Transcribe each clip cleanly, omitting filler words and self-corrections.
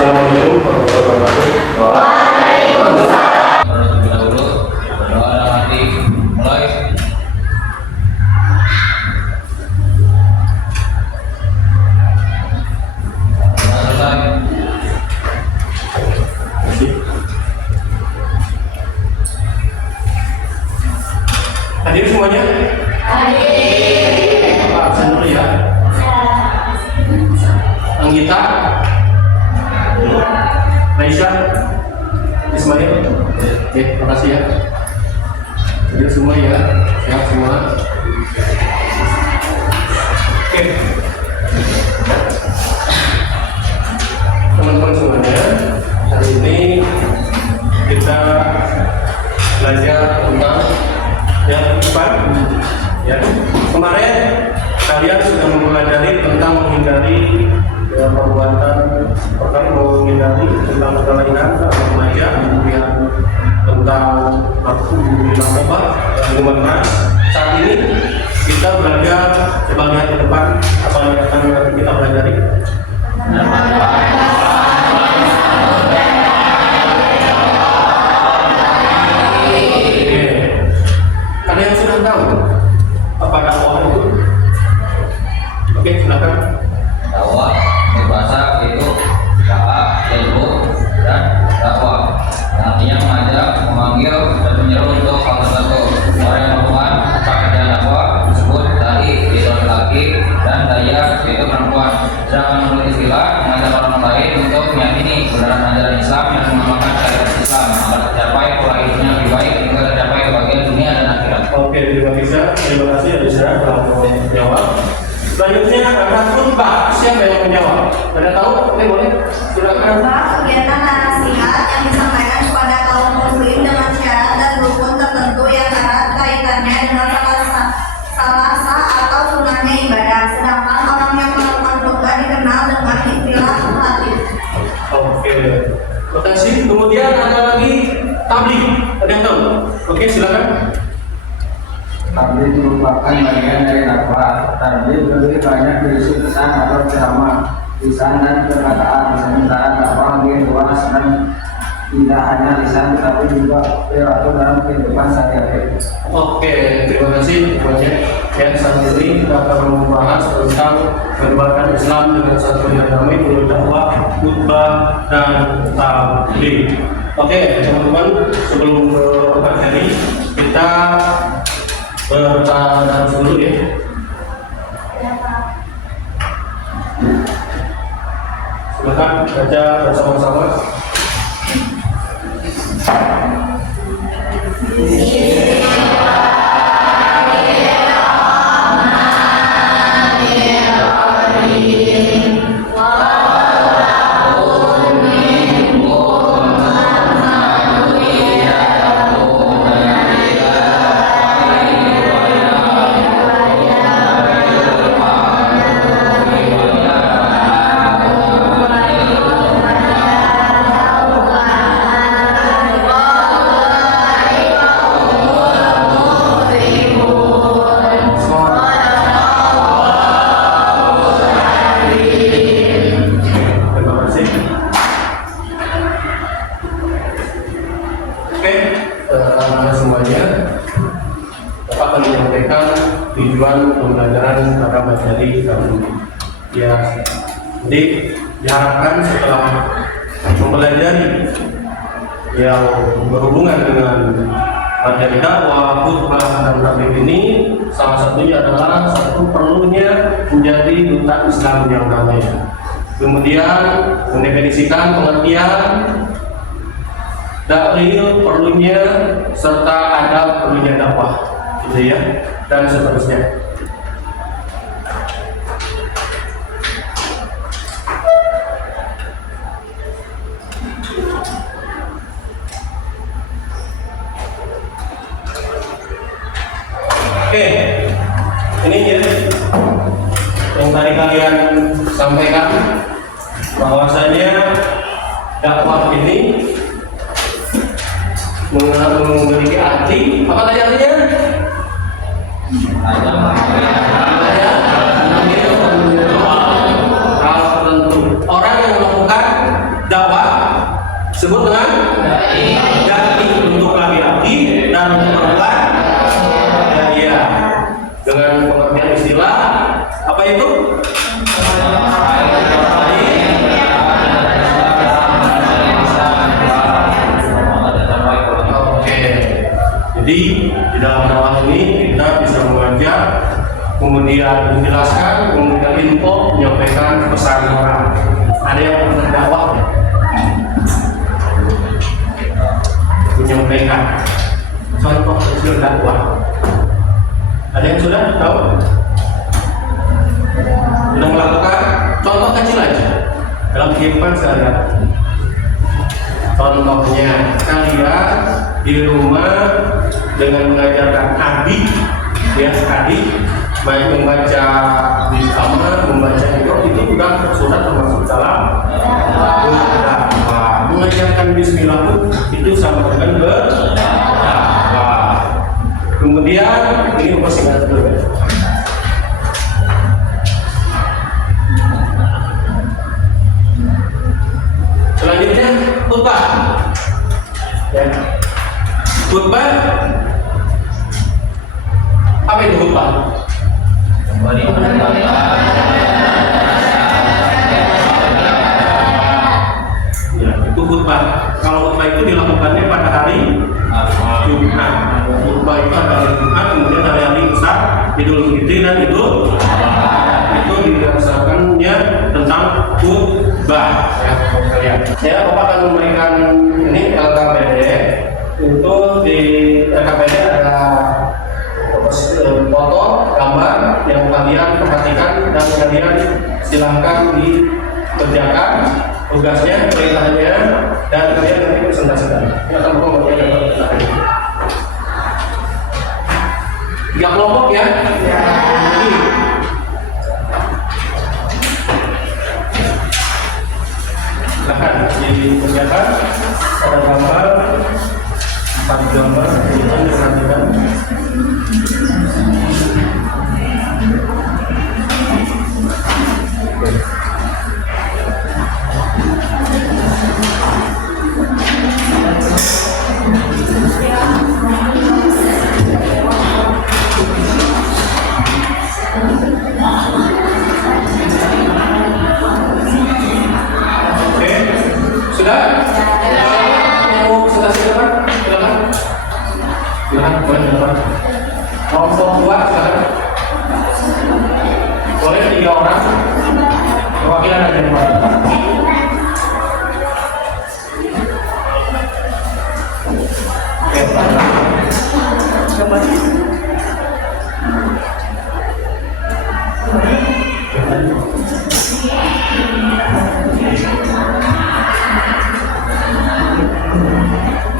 Assalamualaikum warahmatullahi wabarakatuh. Terlebih dahulu berdoa dalam hati, mulai. Selesai. Hadir semuanya? Hadir. Pak absen dulu ya. Anggita, Raisa, Ismail. Oke, makasih ya. Hadir semua ya, siap semua. Oke, teman-teman semuanya, hari ini kita belajar tentang yang keempat. Ya, kemarin kalian sudah mempelajari tentang menghindari perbuatan, pertama menghindari tentang kelainan remaja, kemudian tentang narkoba dan minuman keras. Saat ini kita belajar, coba lihat ke depan apa yang akan kita pelajari. Kalian sudah tahu apa dakwah itu? Oke, silakan. Dakwah berbahasa itu dakwah, ilmu dan dakwah. Artinya mengajak, memanggil dan menyeru untuk hal tertentu. Orang yang melakukan pekerjaan dakwah disebut dai, yaitu laki-laki, dan daya, yaitu perempuan. Sedangkan menurut istilah mengajak orang lain untuk meyakini kebenaran ajaran Islam yang mengamalkan syariat Islam agar tercapai pola hidupnya lebih baik hingga tercapai kebahagiaan dunia dan akhirat. Oke, terima kasih Adisa telah menjawab. Selanjutnya ada khutbah. Siapa yang menjawab? Ada tahu? Oke, boleh. Silakan. Kegiatan nasihat yang disampaikan kepada kaum muslim dengan syarat dan rukun tertentu yang erat kaitannya dengan salah sah atau sunahnya ibadah. Sedangkan orang yang melakukan khutbah dikenal dengan istilah khatib. Oke, terima kasih. Kemudian ada lagi tabligh. Ada yang tahu? Oke, silakan. Tabligh merupakan bagian dari dakwah. Tabligh lebih banyak berisi pesan atau ceramah, lisan dan perkataan. Sementara dakwah lebih luas dan tidak hanya lisan tetapi juga perilaku dalam kehidupan sehari-hari. Oke, terima kasih banyak. Ya, saat ini kita akan membahas tentang menyebarkan Islam dengan satu yang damai melalui dakwah, khutbah, dan tabligh. Oke, teman-teman, sebelum materi kita bertanya dulu ya. Silakan baca bersama-sama. Tujuan pembelajaran pada materi kali ini. Ya, jadi diharapkan setelah mempelajari yang berhubungan dengan materi dakwah, khutbah, dan tabligh ini, salah satunya adalah satu perlunya menjadi duta Islam yang damai. Kemudian mendefinisikan pengertian dalil perlunya serta adab perlunya dakwah, gitu ya, dan seterusnya. Oke, ini ya yang tadi kalian sampaikan bahwasanya dakwah ini memiliki arti apa tadi artinya? Hal tertentu. Orang yang melakukan Sebut dengan dai untuk laki-laki dan untuk perempuan ya. Dengan pengertian istilah apa itu? Oke. Jadi di dalam dakwah ini kita bisa mengajar, kemudian menjelaskan, kemudian info, menyampaikan pesan orang. Ada yang pernah dakwah? Menyampaikan contoh kecil dakwah. Ada yang sudah tahu? Sudah melakukan contoh kecil aja dalam kehidupan sehari-hari. Contohnya kalian di rumah dengan mengajarkan adik, ya adik, baik membaca di kamar, membaca itu sudah termasuk dalam dakwah. Mengajarkan Bismillah itu sama dengan berdakwah. Kemudian ini masih ingat dulu ya. Selanjutnya khutbah. Ya. Khutbah. Apa itu khutbah? Ya, itu khutbah. Kalau khutbah itu dilakukannya pada hari Jumat. Khutbah itu ada hari Jumat, kemudian hari besar, Idul Fitri dan itu dilaksanakannya tentang khutbah. Ya, Bapak akan memberikan ini LKPD. Itu di LKPD ada foto, gambar yang kalian perhatikan dan kalian silahkan dikerjakan tugasnya, perintahnya, dan kalian nanti presentasikan. Ini akan membagikan presentasi. 3 kelompok ya. Silahkan dikerjakan. Ada gambar, 4 gambar, kita diperhatikan. Sudah? Sudah silakan. Silakan, boleh silakan. Kelompok 2 silakan. Boleh 3 orang. Perwakilan ada 2.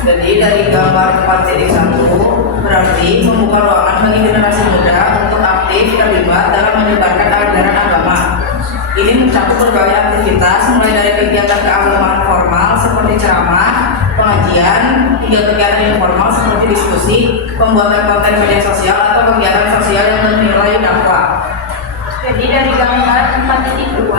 Jadi dari gambar 4.1 berarti membuka ruangan bagi generasi muda untuk aktif terlibat dalam menyebarkan ajaran agama. Ini mencakup berbagai aktivitas mulai dari kegiatan keagamaan formal seperti ceramah, pengajian, hingga kegiatan informal seperti diskusi, pembuatan konten media sosial atau kegiatan sosial yang bernilai dakwah. Jadi dari gambar 4.2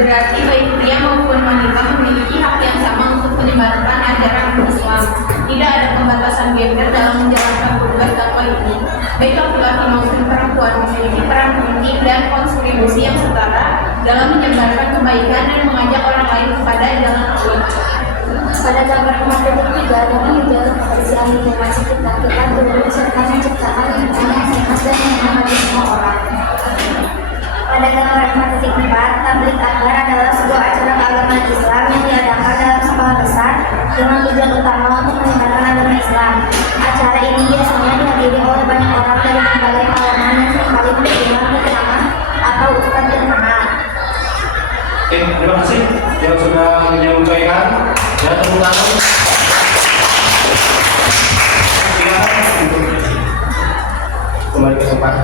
berarti baik pria maupun wanita memiliki hak yang sama untuk menyebarkan ajaran Islam. Tidak ada pembatasan gender dalam menjalankan tugas dakwah ini. Baik laki-laki maupun perempuan memiliki peran penting dan kontribusi yang setara dalam menyebarkan kebaikan dan mengajak orang lain kepada jalan Allah. Pada gambar 4.3 dalam menjaga kebersihan lingkungan sekitar kita perlu serta menciptakan lingkungan yang sehat dan nyaman bagi semua orang. Pada gambar 4.4, tablik akbar adalah sebuah acara keagamaan Islam yang diadakan dalam skala besar dengan tujuan utama untuk menyebarkan agama Islam. Acara ini biasanya dihadiri oleh banyak orang dari berbagai kalangan yang seringkali berjumlah berceramah atau ustadz terkenal. Terima kasih yang sudah menyampaikan. Ya, tepuk tangan. Silakan kembali ke tempat.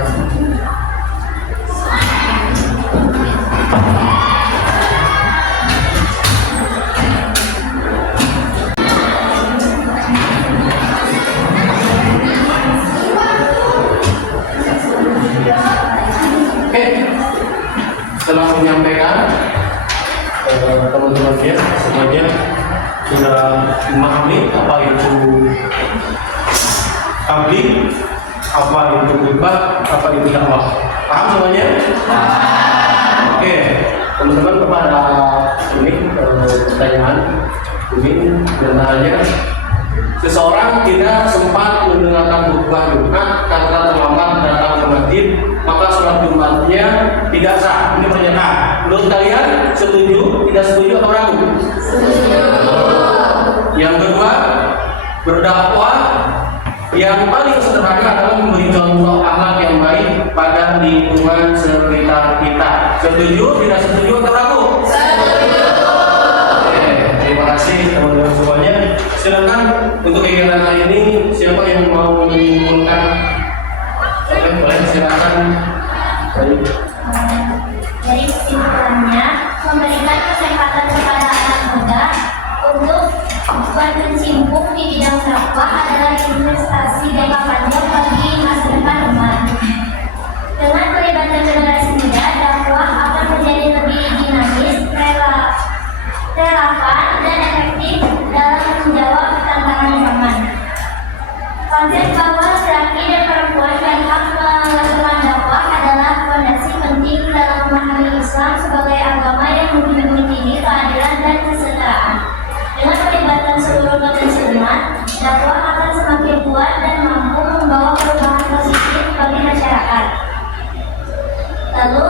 Setelah menyampaikan teman-temannya semuanya sudah memahami apa itu tabligh, apa itu khutbah, apa itu dakwah. Paham semuanya? Oke, teman-teman kepada ini pertanyaan ini benarnya seseorang tidak sempat mendengarkan khutbah Jumat karena terlambat datang ke masjid, maka sholat Jumatnya tidak sah. Ini pernyataan. Menurut kalian setuju, tidak setuju atau ragu? Setuju. Yang kedua, berdakwah yang paling sederhana adalah memberi contoh akhlak yang baik pada lingkungan sekitar kita. Setuju, tidak setuju atau ragu? Setuju. Oke, terima kasih teman-teman semuanya. Silakan untuk kegiatan hari ini siapa yang mau menyimpulkan? Oke, boleh silakan. Baik. Dari kesimpulannya, memberikan kesempatan kepada anak muda untuk berkecimpung di bidang dakwah adalah investasi jangka panjang bagi masa depan umat. Dengan melibatkan generasi muda, dakwah akan menjadi lebih dinamis, relevan, dan efektif dalam menjawab tantangan zaman. Konsep bahwa laki-laki dan perempuan berhak melakukan dakwah adalah fondasi penting dalam memahami Islam sebagai agama yang menjunjung tinggi keadilan dan kesetaraan. Dengan melibatkan seluruh potensi umat, dakwah akan semakin kuat dan mampu membawa perubahan positif bagi masyarakat. Lalu